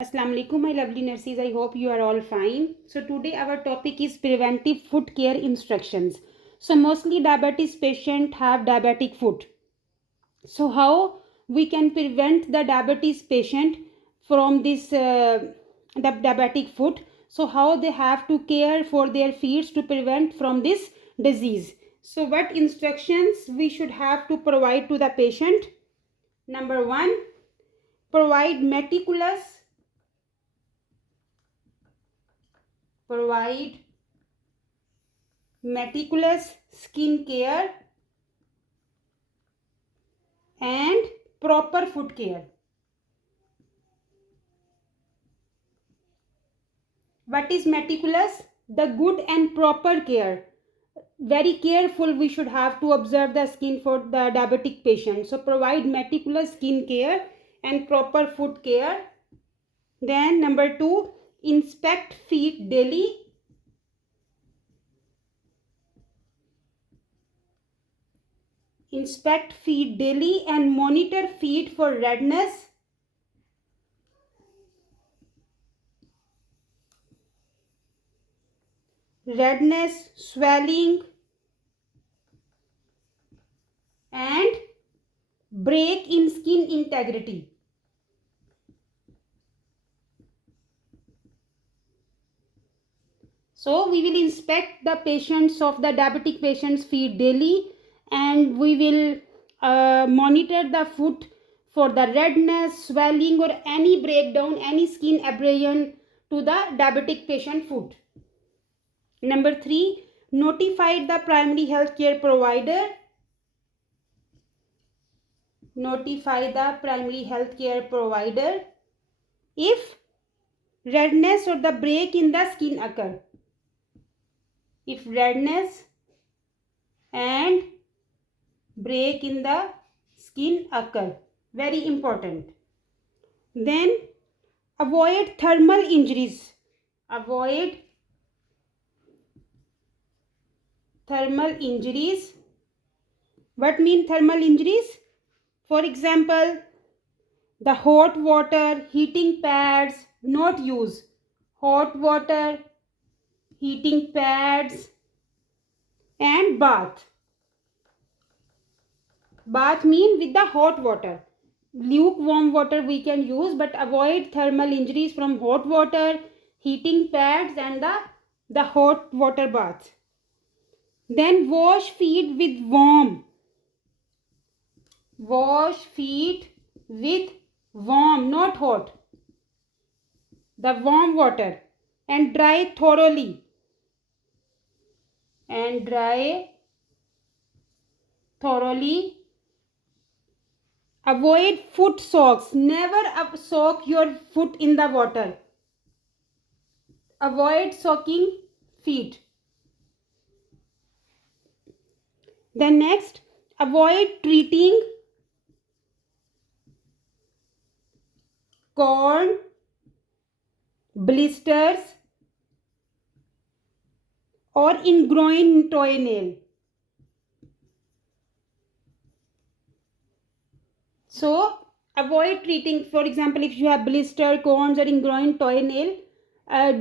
Assalamu alaikum, my lovely nurses. I hope you are all fine. So today our topic is preventive foot care instructions. So mostly diabetes patients have diabetic foot. So how we can prevent the diabetes patient from this the diabetic foot? So how they have to care for their feet to prevent from this disease? So what instructions we should have to provide to the patient? Number one, provide meticulous skin care and proper foot care. What is meticulous? The good and proper care. Very careful we should have to observe the skin for the diabetic patient. So provide meticulous skin care and proper foot care. Then number two, inspect feet daily. Inspect feet daily and monitor feet for redness, swelling, and break in skin integrity. So we will inspect the patients of the diabetic patients feet daily, and we will monitor the foot for the redness, swelling, or any breakdown, any skin abrasion to the diabetic patient foot. Number three, notify the primary health care provider. Notify the primary health care provider if redness or the break in the skin occur. If redness and break in the skin occur, very important. Then avoid thermal injuries. Avoid thermal injuries. What mean thermal injuries? For example, the hot water, heating pads, not use. Hot water, heating pads, and bath. Bath mean with the hot water. Lukewarm water we can use, but avoid thermal injuries from hot water, heating pads, and the hot water bath. Then wash feet with warm. Wash feet with warm, not hot. The warm water, and dry thoroughly. And dry thoroughly. Avoid foot soaks. Never soak your foot in the water. Avoid soaking feet. Then next, avoid treating corn, blisters, or ingrown toenail. So avoid treating, for example, if you have blister, corns, or ingrown toenail,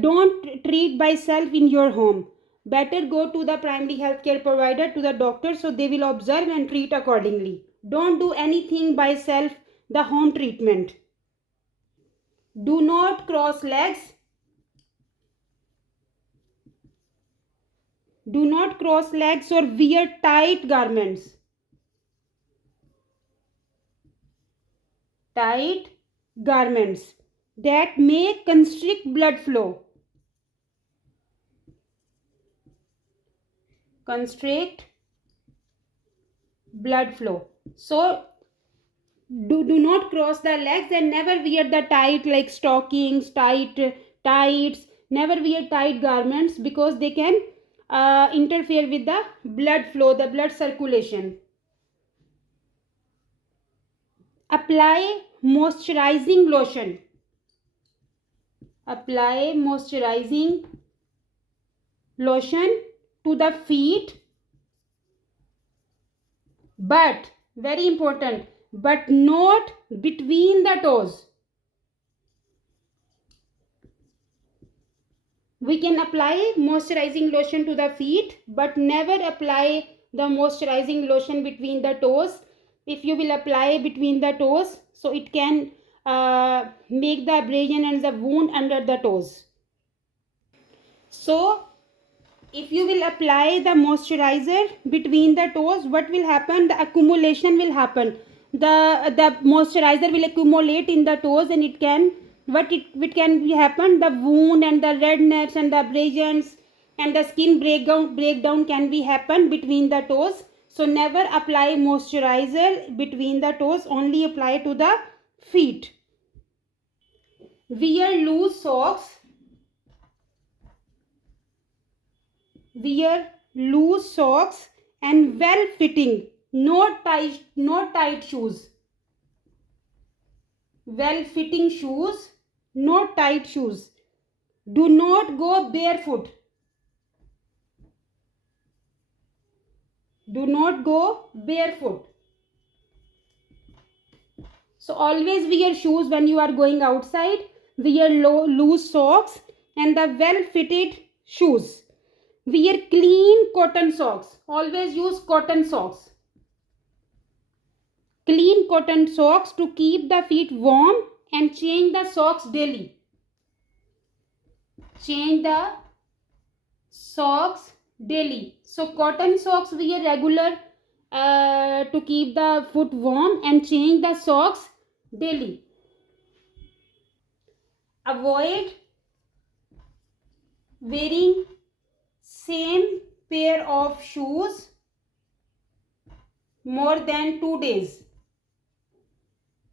don't treat by self in your home. Better go to the primary healthcare provider, to the doctor, so they will observe and treat accordingly. Don't do anything by self, the home treatment. Do not cross legs. Do not cross legs or wear tight garments. Tight garments that may constrict blood flow. Constrict blood flow. So do not cross the legs, and never wear the tight like stockings, tights. Never wear tight garments because they can interfere with the blood flow, the blood circulation. Apply moisturizing lotion. Apply moisturizing lotion to the feet, but very important, but not between the toes. We can apply moisturizing lotion to the feet, but never apply the moisturizing lotion between the toes. If you will apply between the toes, so it can make the abrasion and the wound under the toes. So if you will apply the moisturizer between the toes, what will happen? The accumulation will happen. The moisturizer will accumulate in the toes, and it can happen, the wound and the redness and the abrasions and the skin breakdown can be happen between the toes. So never apply moisturizer between the toes, only apply to the feet. Wear loose socks. Wear loose socks and well fitting, not tight shoes. Well fitting shoes, not tight shoes. Do not go barefoot. Do not go barefoot. So always wear shoes when you are going outside. Wear loose socks and the well fitted shoes. Wear clean cotton socks. Always use cotton socks. Clean cotton socks to keep the feet warm, and change the socks daily. Change the socks daily. So cotton socks wear regular to keep the foot warm, and change the socks daily. Avoid wearing same pair of shoes more than 2 days.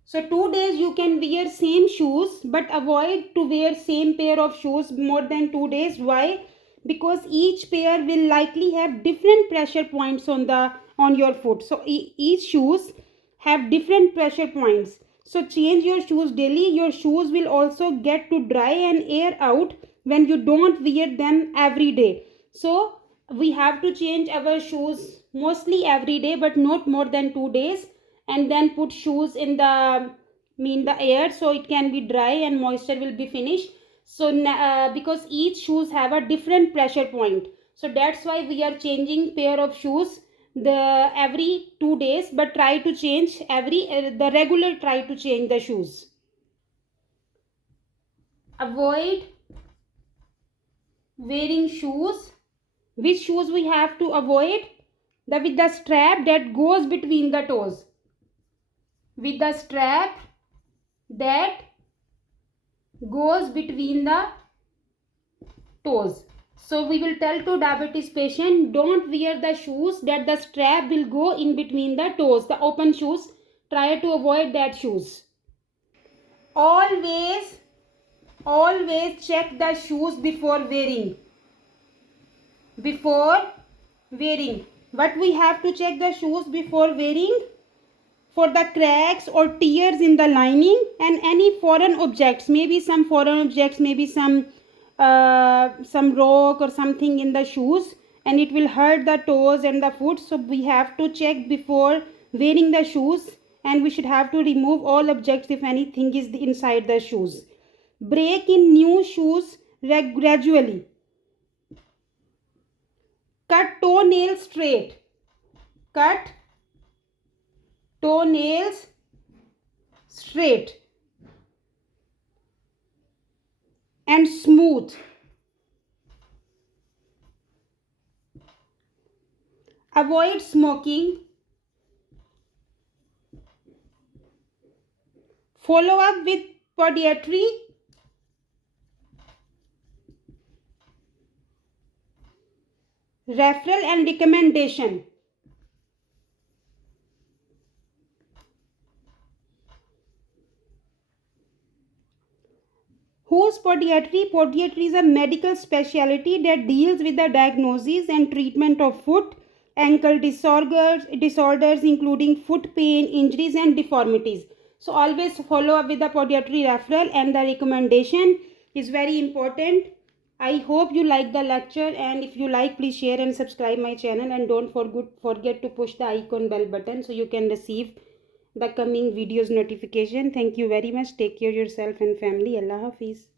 So 2 days you can wear same shoes, but avoid to wear same pair of shoes more than 2 days. Why? Because each pair will likely have different pressure points on your foot. So each shoes have different pressure points. So change your shoes daily. Your shoes will also get to dry and air out when you don't wear them every day. So we have to change our shoes mostly every day, but not more than 2 days, and then put shoes in the air, so it can be dry and moisture will be finished. So because each shoes have a different pressure point, so that's why we are changing pair of shoes every 2 days, but try to change try to change the shoes. Avoid wearing shoes. Which shoes we have to avoid? With the strap that goes between the toes. With the strap that goes between the toes. So we will tell to diabetes patient, don't wear the shoes that the strap will go in between the toes, the open shoes. Try to avoid that shoes. Always check the shoes before wearing. What we have to check the shoes before wearing? For the cracks or tears in the lining, and any foreign objects, maybe some foreign objects, maybe some rock or something in the shoes, and it will hurt the toes and the foot. So we have to check before wearing the shoes, and we should have to remove all objects if anything is inside the shoes. Break in new shoes gradually. Cut toenails straight. Cut toenails straight and smooth. Avoid smoking. Follow up with podiatry. Referral and recommendation. Whose podiatry? Podiatry is a medical specialty that deals with the diagnosis and treatment of foot, ankle disorders including foot pain, injuries and deformities. So always follow up with the podiatry referral, and the recommendation is very important. I hope you like the lecture, and if you like, please share and subscribe my channel, and don't forget to push the icon bell button so you can receive the coming videos notification. Thank you very much. Take care of yourself and family. Allah Hafiz.